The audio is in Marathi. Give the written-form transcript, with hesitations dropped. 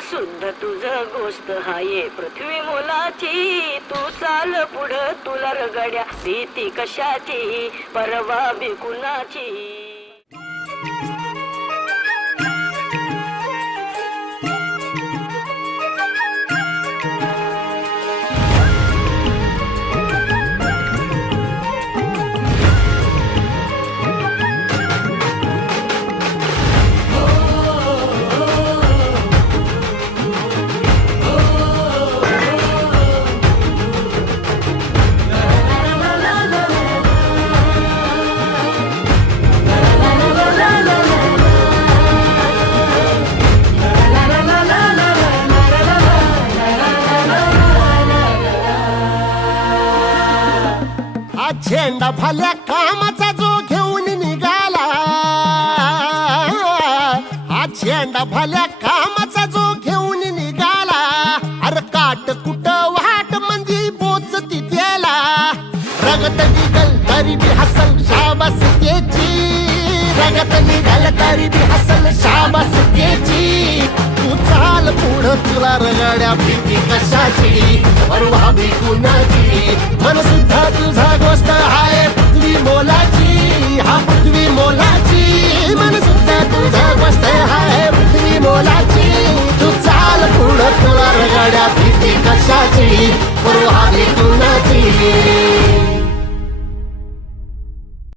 सुद्धा तुझं गोष्ट हाये पृथ्वी मोलाची. तू चाल पुढं तुला रगड्या भीती कशाची परवा बी कुणाची. झेंडा भल्या कामाचा जो घेऊन निघाला. हा झेंडा भल्या कामाचा जो घेऊन निघाला. अरे काट कुट वाट म्हणजे पोचती त्याला. रगत निघल तरी बी हसल शाबास त्याची. रगत निघल तरी बी हसल शाबास त्याची. तू चाल पुढं तुला रगड्या भीती कशाची परवा बी कुणाची. मन सुद्धा तुझा गोष्ट हाय पृथ्वी मोलाची. हा पृथ्वी मोलाची. मन सुद्धा तुझा गोष्ट हाय पृथ्वी मोलाची. तू चाल पुढं तुला रगड्या भीती कशाची परवा